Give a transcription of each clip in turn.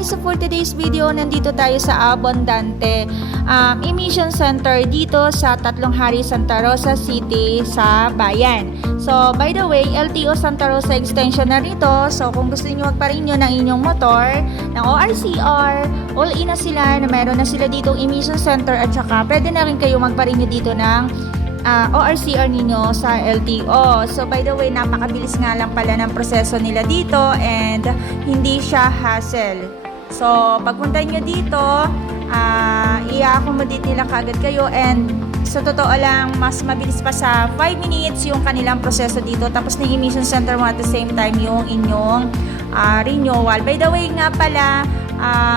guys, so for today's video, nandito tayo sa Abundante Emission Center dito sa Tatlong Hari, Santa Rosa City sa Bayan. So by the way, LTO Santa Rosa extension na rito. So kung gusto niyo magpa-renew ng inyong motor ng ORCR, all in na sila na meron na sila ditong emission center at saka pwede na rin kayo magpa-renew dito ng ORCR ninyo sa LTO. So by the way, napakabilis nga lang pala ng proseso nila dito and hindi siya hassle. So pagpunta nyo dito, i-accommodate nila kagad kayo and sa totoo lang, mas mabilis pa sa 5 minutes yung kanilang proseso dito. Tapos na emission center mo at the same time yung inyong renewal. By the way nga pala,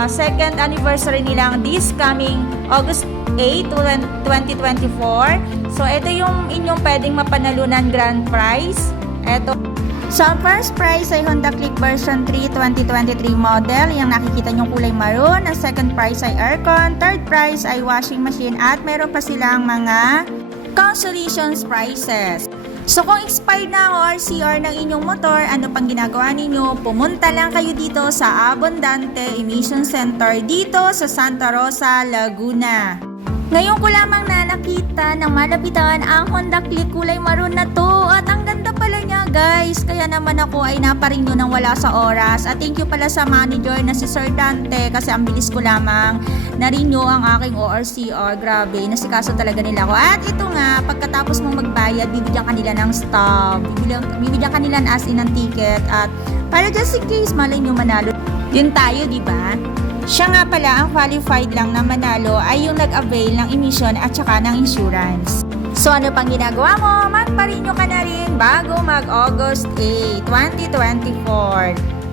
second anniversary nilang this coming August 8, 2024. So, ito yung inyong pwedeng mapanalunan grand prize. Ito. So, first prize ay Honda Click version 3 2023 model. Yung nakikita nyong kulay maroon. Ang second prize ay aircon. Third prize ay washing machine. At meron pa silang mga consolations prizes. So, kung expired na ang ORCR ng inyong motor, ano pang ginagawa ninyo? Pumunta lang kayo dito sa Abundante Emission Center dito sa Santa Rosa, Laguna. Ngayon ko lamang na nakita ng malapitan ang Honda Click kulay maroon na to at ang ganda pala niya guys. Kaya naman ako ay naparenew nang wala sa oras at thank you pala sa manager na si Sir Dante kasi ang bilis ko lamang na-renew ang aking ORCR. Grabe, nasikaso talaga nila ako. At ito nga, pagkatapos mong magbayad, bibigyan kanila ng stub. Bibigyan kanila as in ng ticket at para just in case malay nyo manalo. Yun tayo, di ba? Siya nga pala ang qualified lang na manalo ay yung nag-avail ng emission at saka ng insurance. So ano pang ginagawa mo? Magpa-renew ka na rin bago mag-August 8, 2024.